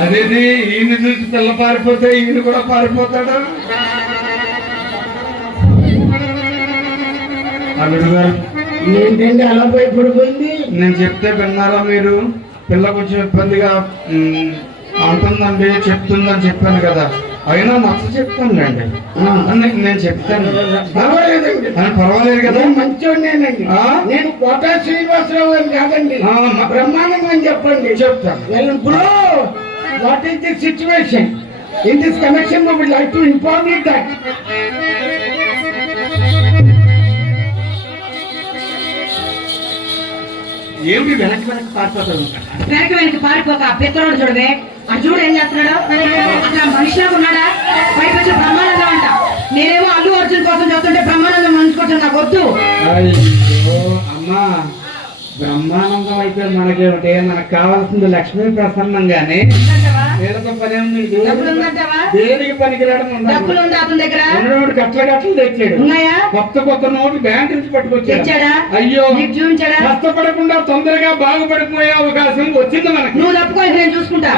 అదేది ఈయన చూసి పిల్ల పారిపోతే ఈయన కూడా పారిపోతాడు? అల్లుడు గారు ఏంటండి అలా భయపడిపోయింది? నేను చెప్తే విన్నారా మీరు? పిల్ల కొంచెం ఇబ్బందిగా అంటుందండి చెప్తుందని చెప్పాను కదా. అయినా నచ్చ చెప్తానులేండి. నేను చెప్తాను. పర్వాలేదు. కదా. ఆ? నేను కోట శ్రీనివాసరావు గారు కాదండి. బ్రహ్మాండం అని చెప్పండి. చెప్తాను. Bro, what is the situation? In this connection, we would like to inform ఏమిటి వెనక్కి వెనక్కి పారిపోతాడు వెనక వెనక పారిపోక ఆ పిత్తరోడు చూడవే. ఆ చూడు ఏం చేస్తున్నాడు? అసలు ఆ మనిషిలాగా ఉన్నాడా? పైకి వచ్చి బ్రహ్మానందం అంట. నేనేమో అల్లు అర్జున్ కోసం చూస్తుంటే బ్రహ్మానందం మంచుకోవటం నాకు వద్దు. అమ్మా బ్రహ్మానందం అయితే మనకేమిటి మనకు కావాల్సింది లక్ష్మీ ప్రసన్నంగానే. ఉందంటావా? ఏదో పని ఉంది డబ్బులు ఉందంటావా? దేనికి పనికిరాడం డబ్బులు ఉందా అతని దగ్గర? ఉన్నోడు గట్ల గట్లు తెచ్చాడు. ఉన్నాయా? కొత్త కొత్త నోట్లు బ్యాంక్ నుంచి పట్టుకొచ్చాడు. తెచ్చాడా? అయ్యో చూపించాడా? కష్టపడకుండా తొందరగా బాగుపడిపోయే అవకాశం వచ్చింది మనకి. నువ్వు తప్పుకొని నేను చూసుకుంటా.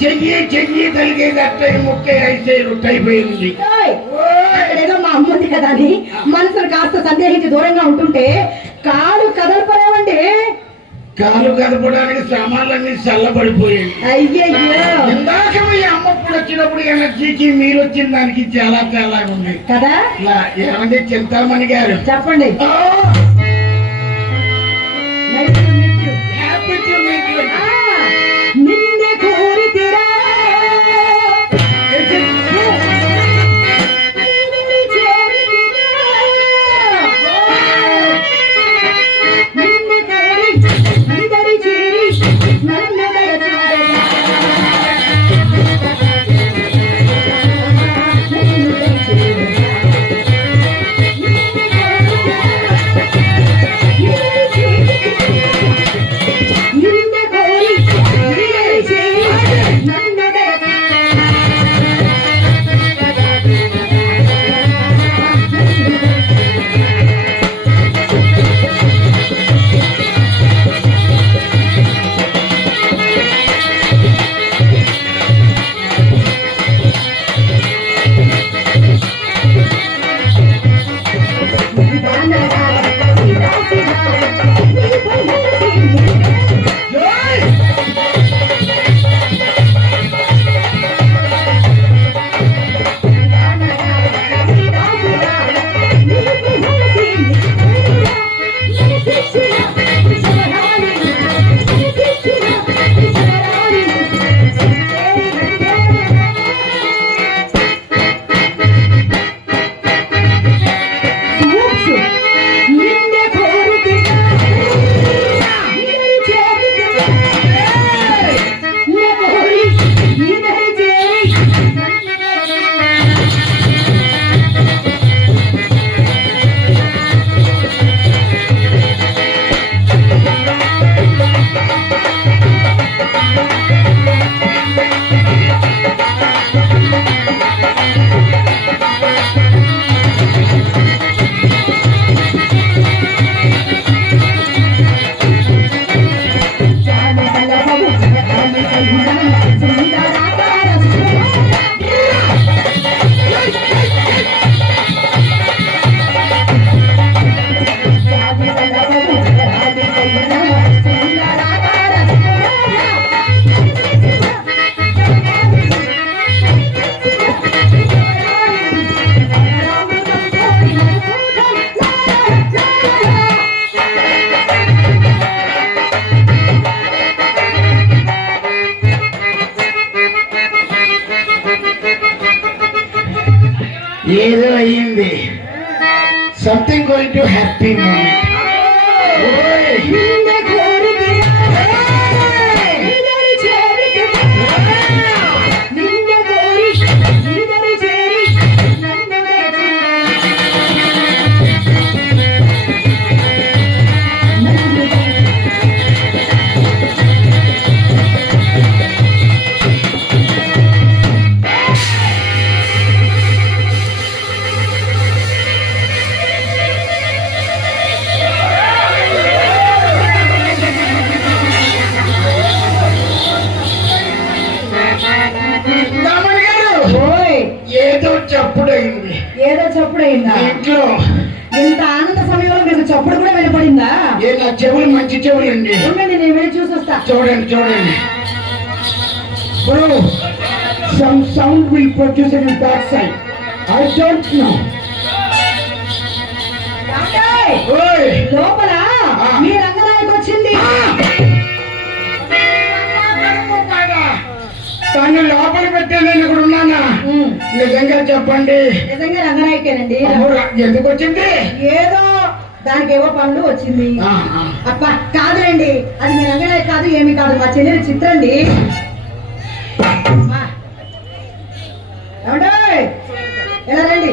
చెయ్యి చెయ్యి తలిగేటట్టే ముక్కే అయితే రొట్టయిపోయింది అక్కడేదో మా అమ్మ ఉంది కదా అని మనసును కాస్త సందేహించి దూరంగా ఉంటుంటే కాలు కదలపలేవండి కాలు కదపడానికి సామాన్లన్నీ చల్లబడిపోయాయి. అయ్యయ్యో. ఇందాక మీ అమ్మప్పుడు వచ్చినప్పుడు ఎనర్జీకి మీరు వచ్చిన దానికి చాలా చాలా ఉంది కదా ఏమండి చింతామణి గారు. చెప్పండి. వినపడిందా ఏ నా చెవులు మంచి చెవులండి ఉండండి నేను వెళ్ళి చూసొస్తా. చూడండి చూడండి. Bro some sound will produce in back side I don't know? ఓయ్! లోపల. మీ రంగనాయకు వచ్చింది. తను లోపల పెట్టే నేను ఇక్కడ ఉన్నానా? నిజంగా చెప్పండి. నిజంగా రంగనాయకేనండి. ఎందుకు వచ్చింది? ఏదో దానికి ఏవో పనులు వచ్చింది. అప్ప కాదులేండి. అది మీ రంగనాయక కాదు ఏమి కాదు. మా చెల్లెలి చిత్రండి? ఎలా రండి?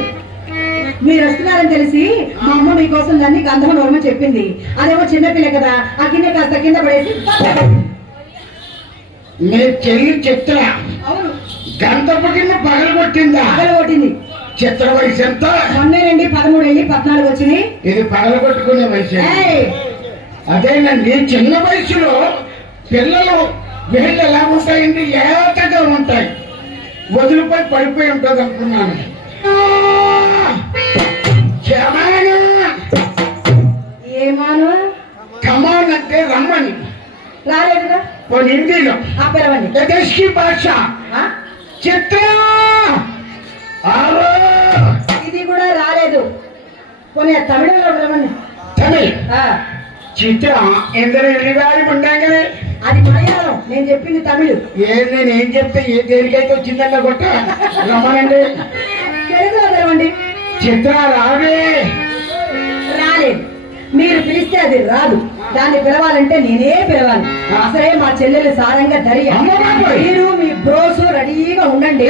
మీరు వస్తున్నారని తెలిసి మా అమ్మ మీకోసం దాన్ని గంధం నోరమ చెప్పింది. అదేమో చిన్నపిల్ల కదా ఆ కింద కాస్త కింద పడేసి మీ చెల్లి చిత్ర. అవును. గంటపు కింద పగలు కొట్టిందా పగల కొట్టింది చిత్ర వయసు ఎంత? మొన్నేనండి పదమూడు వెళ్ళి పద్నాలుగు వచ్చినాయి. ఇది పగలు కొట్టుకునే వయసు అదేనండి చిన్న వయసులో పిల్లలు వేళ్ళు ఎలా ఉంటాయండి ఏతగా ఉంటాయి. వదిలిపోయి పడిపోయి ఉంటుంది అనుకున్నాను. ఏమాను కమాన్ అంటే రమ్మని. రాలేదుగా కొన్ని హిందీలో. పిలవండి భాష? చిత్ర! ఆరో చిత్ర ఉండంగానే అది మలయాళం. నేను చెప్పింది తమిళ్. ఏం నేను ఏం చెప్తే ఏ దేనికైతే వచ్చిందన్న కొట్ట? రమ్మనండి. తెలుగులో పిలవండి. చిత్ర రావే. రాలేదు మీరు పిలిస్తే అది రాదు. దాన్ని పిలవాలంటే నేనే పిలవాలి. అసలే మా చెల్లెలు సారంగా బాబోయ్. మీరు మీ బ్రోస్ రెడీగా ఉండండి.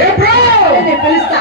పిలుస్తా.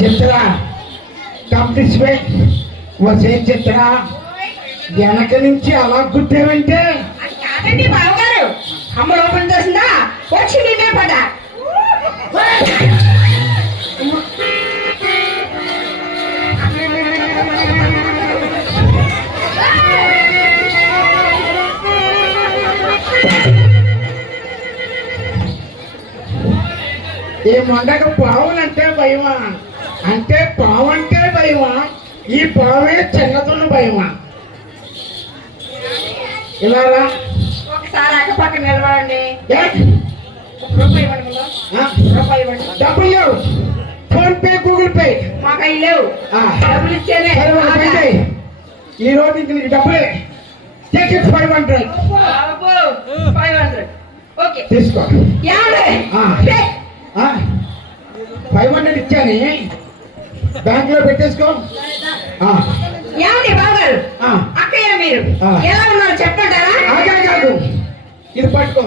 చిత్ర కమ్ దిస్ వే చిత్ర వెనక నుంచి అలా గుద్దేవంటే కాదండి బావగారు. అమ్మ లోపల చేసిందా? వచ్చి నీ మీద పడ్డా. ఈ మొండకు పావులంటే భయమా? అంటే పావు అంటే భయమా? ఈ పావే చిన్నతున్న భయమా? ఇలా ఒకసారి నిలబడండి. ఏ? రూపాయి డబ్బులు లేవు. PhonePe Google pay. మాకు అవి లేవు. డబ్బులు. ఈ రోజు నీకు డబ్బులే. Five hundred five hundred okay. తీసుకో. ఫైవ్ హండ్రెడ్ ఇచ్చాని. బ్యాంక్లో పెట్టేసుకో. ఆ, ఏమండి బావగారు ఆ. అక్కయ్య మీరు ఆ. ఎలా ఉన్నారు చెప్పంటారా? ఆగా కాదు. ఇది పట్టుకో.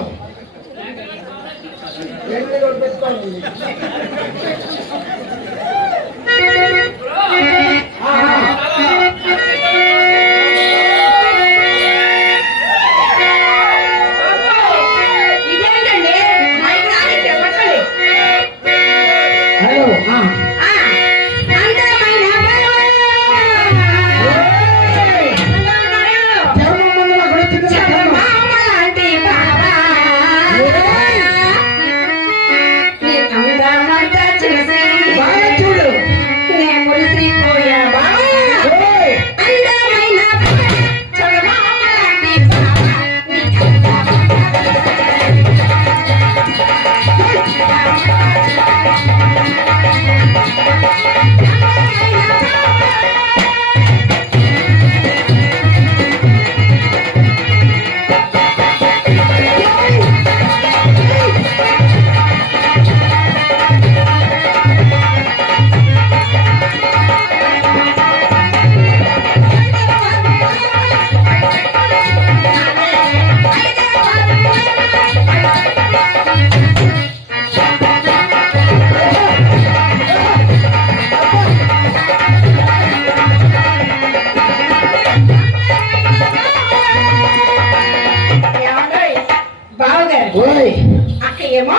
అక్క ఏమో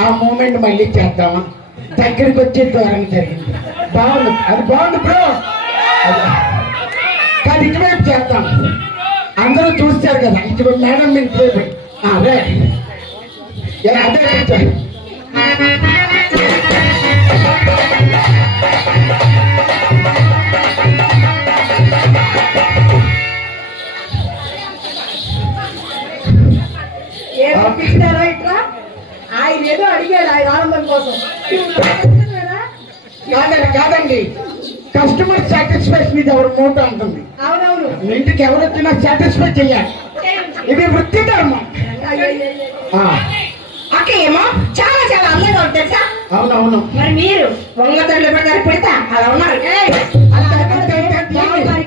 ఆ మూమెంట్ మళ్ళీ చేద్దామా? దగ్గరికి వచ్చే దూరం జరిగింది. బాగుంది. అది బాగుంది బ్రో. అది- కానీ ఇటువైపు చేద్దాం. అందరూ చూస్తారు కదా ఇటు మేడం మీరు ఇటువైపు. అదే కూర్చో. ఏం పంపించినారా ఇట్లా ఆయన ఏదో అడిగాడు ఆయన ఆనందం కోసం. కాదండి కాదండి. కస్టమర్ సాటిస్ఫాక్షన్ ఇది ఎవరు మూట ఉంటుంది అవునవును. ఇంటికి ఎవరు వచ్చినా సాటిస్ఫై చేయాలి ఇది వృత్తి ధర్మం. ఏమో చాలా చాలా అందంగా తెలుసా అవునవును మరి మీరు వంగతోళ్ళు పెడతారు పెడతా అలా ఉన్నారు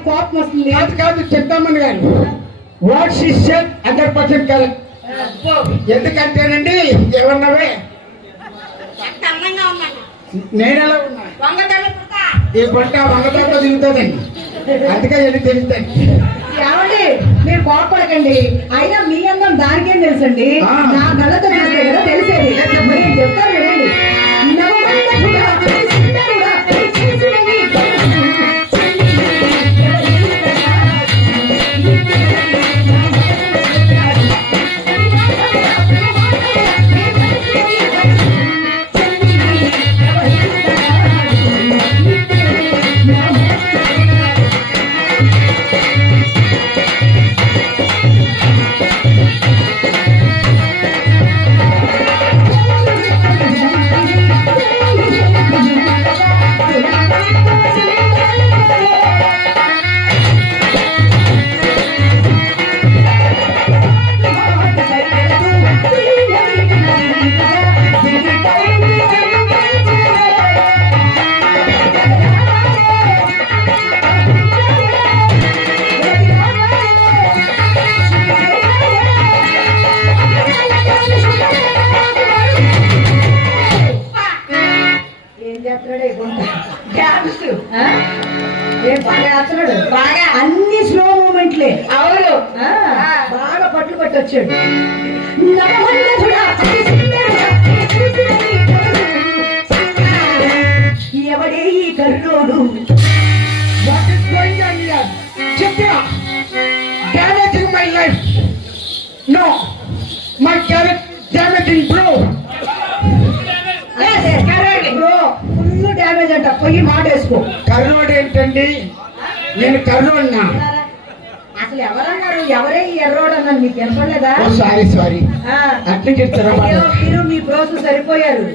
కోపం వస్తుంది కాదు చెప్తామని గారు what she said hundred percent correct ఎందుకంటేనండి ఏమన్నావే? నేను ఎలా ఉన్నా? ఈ పంట వంగతో తిరుగుతుందండి అందుకే వెళ్ళి తెలుస్తాను ఏమండి మీరు కోపడకండి అయినా మీ అందం దానికేం తెలుసండి. నా కళ్ళతో చూస్తే ఏంటండి నేను కర్రోడ్నా అసలు ఎవరన్నారు? ఎవరే ఎర్రోడు అన్నాను మీకు వినపడలేదా? Oh sorry sorry. అట్లా చెప్తారా మీరు మీ బ్రోసు సరిపోయారు.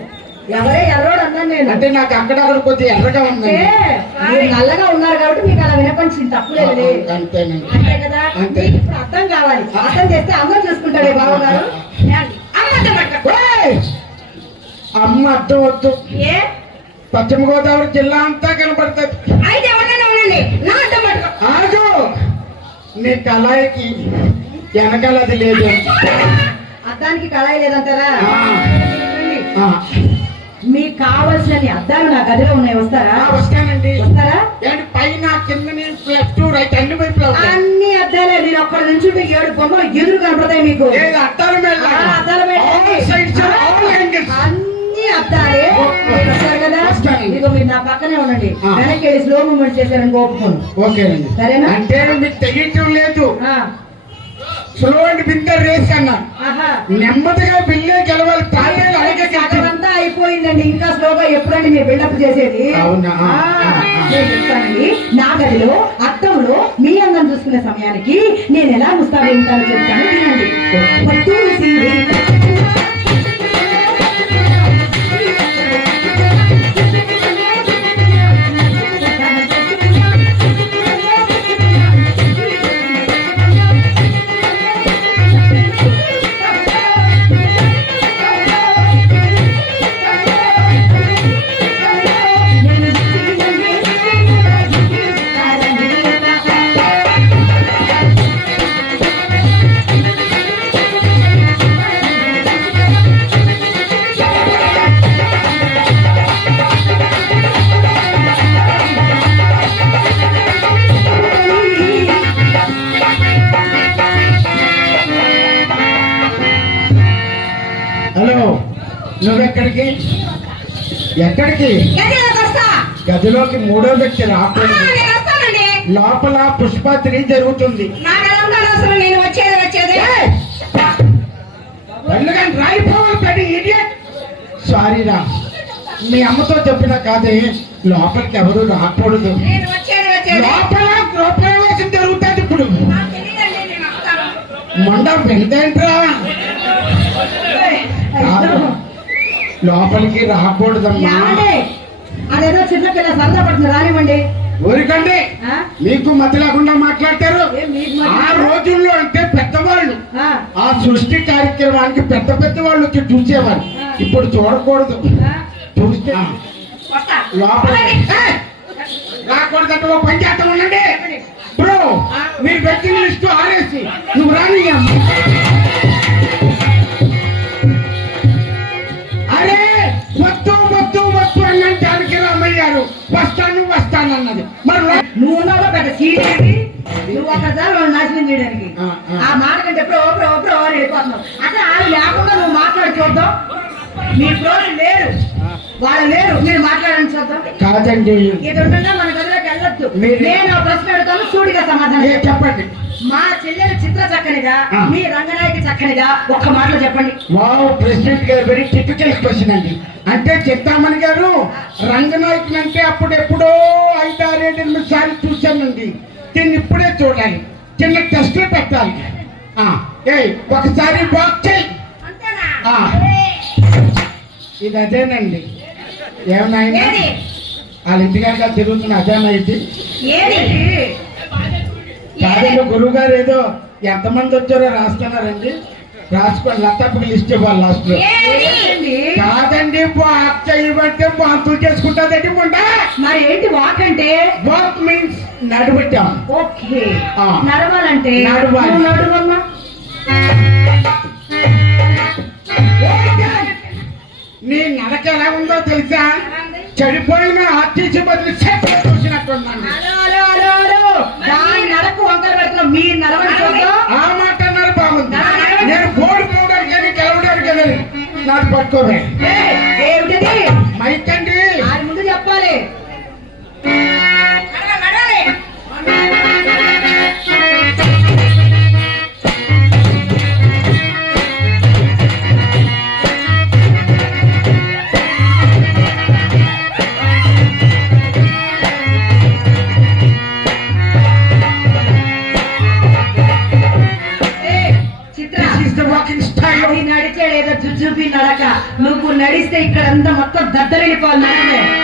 ఎవరే ఎర్రోడు అన్నాను నేను. అంటే నాకు అక్కడక్కడ కొద్దిగా ఎర్రగా మీరు నల్లగా ఉన్నారు కాబట్టి మీకు అలా వినపంచింది. తప్పులేదు అంతేనండి. అంతే కదా? ఇప్పుడు అర్థం కావాలి. అర్థం చేస్తే అందరూ చూసుకుంటాడే పట్టుకో. ఏయ్! అమ్మ అర్థం వద్దు. ఏ? పశ్చిమ గోదావరి జిల్లా అంతా కనపడుతుంది. నా ఆగు. కళాయికి వెనకాల అది లేదు అద్దానికి కళాయి లేదంటారా? మీకు కావాల్సిన అద్దాలు నా గదిలో ఉన్నాయి. వస్తారా? వస్తానండి. వస్తారా? పైన లెఫ్ట్ రైట్ అన్ని వైపులు అన్ని అద్దాలే. మీరు ఒక్కడి నుంచి ఏడు బొమ్మలు ఎదురు కనపడతాయి మీకు. మీద అద్దాల మీద All అన్ని వస్తారు కదా. ఇదిగో మీరు నా పక్కనే ఉండండి. వెనక్కి వెళ్ళి స్లో మూమెంట్ చేశారని ఒప్పుకోను ఓకేనండి సరేనా? అంటే మీకు తెలియటం లేదు. స్లో అండ్ బిందర్ రేస్ అన్నా. నెమ్మదిగా బిల్లే గెలవాలి తాళేలు అలాగే అంతా అయిపోయిందండి. ఇంకా స్లోగా ఎప్పుడండి మీరు బిల్డప్ చేసేది? చెప్తానండి. నా గదిలో అత్తంలో మీ అందం చూసుకునే సమయానికి నేను ఎలా ముస్తాబు ఉంటానో చెప్తాను. వినండి. గదిలోకి మూడో వ్యక్తి రాకూడదు. లోపల పుష్పాత్రి జరుగుతుంది. సారీ రా. మీ అమ్మతో చెప్పినా కాదే లోపలికి ఎవరు రాకూడదు. నేను వచ్చేది వచ్చేది. లోపల గృహప్రవేశం జరుగుతుంది ఇప్పుడు. మొండ కాదు. లోపలికి రాకూడదమ్మా? అదేదో చిన్నపిల్ల సరదా పడుతుంది రానివ్వండి. ఊరికండి? మీకు మతి లేకుండా మాట్లాడతారు. ఆ? రోజుల్లో అంటే పెద్దవాళ్ళు. ఆ, సృష్టి కార్యక్రమానికి పెద్ద పెద్ద వాళ్ళు వచ్చి చూసేవారు. ఇప్పుడు చూడకూడదు. చూస్తే! రాకూడదంటే ఓ పని చేస్తా ఉండండి. బ్రో మీరు పెట్టిన లిస్టు ఆరేసి. నువ్వు రాని వస్తాను వస్తాను అన్నది. మరి నువ్వు ఉన్నావా పెద్ద సీడేది నువ్వు ఒకసారి వాళ్ళు నాశనం చేయడానికి. ఆ, మాట కంటే ప్రో ప్రో ప్రో అని వెళ్ళిపోతున్నావు అసలు వాళ్ళు లేకుండా నువ్వు మాట్లాడి చూద్దాం. మీ ప్రోలు లేరు. వాళ్ళు లేరు. మీరు మాట్లాడండి చూద్దాం. కాదండి. ఇది ఉండగా మన గదిలోకి వెళ్ళొద్దు. నేను ప్రశ్న అడుగుతాను సూడిగా సమాధానం. చెప్పండి. మా చెల్లెలు చిత్ర చక్కనిగా. మీ రంగనాయకి చక్కనిగా ఒక్క మాటలో చెప్పండి. వావ్ ప్రెసిడెంట్ గారు వెరీ టిపికల్ క్వశ్చన్ అండి. అంటే చిత్తామణి గారు రంగనాయకుని అంటే అప్పుడెప్పుడో ఐదు ఆరు ఏడు ఎనిమిది సార్లు చూశానండి. దీన్ని ఇప్పుడే చూడాలి. చిన్న టెస్ట్లు పెట్టాలి. ఒకసారి వాక్ చేయి. ఇది అదేనండి. ఏమన్నా వాళ్ళ ఇంటికాడ తిరుగుతున్న అదేనా ఇది? కాదండి గురువు గారు ఏదో ఎంతమంది వచ్చారో రాస్తున్నారండి. రాసుకోండి లతప్పకి లిస్ట్ ఇవ్వాలి లాస్ట్లో? కాదండి వాక్ చేయబట్టే వాంతులు చేసుకుంటాదండి ముండ? మరి ఏంటి వాక్ అంటే? వాక్ మీన్స్ నడుబెట్టాం ఓకే. ఆ. నడవాలంటే? నడవాలి. నడువమ్మా. నీ నడక ఎలా ఉందో తెలుసా? చెడిపోయిన ఆర్టీసీ బదులు చెట్లు చూసినట్టున్నాను. Hello hello hello hello. దాని నడకు వంకర మీరు నడవండి పట్టుకోవే. ఏయ్, ఏమిటిది? మైక్ అండి. ముందు చెప్పాలి. నడిస్తే ఇక్కడ అంతా మొత్తం దద్దరిల్లిపోవాలి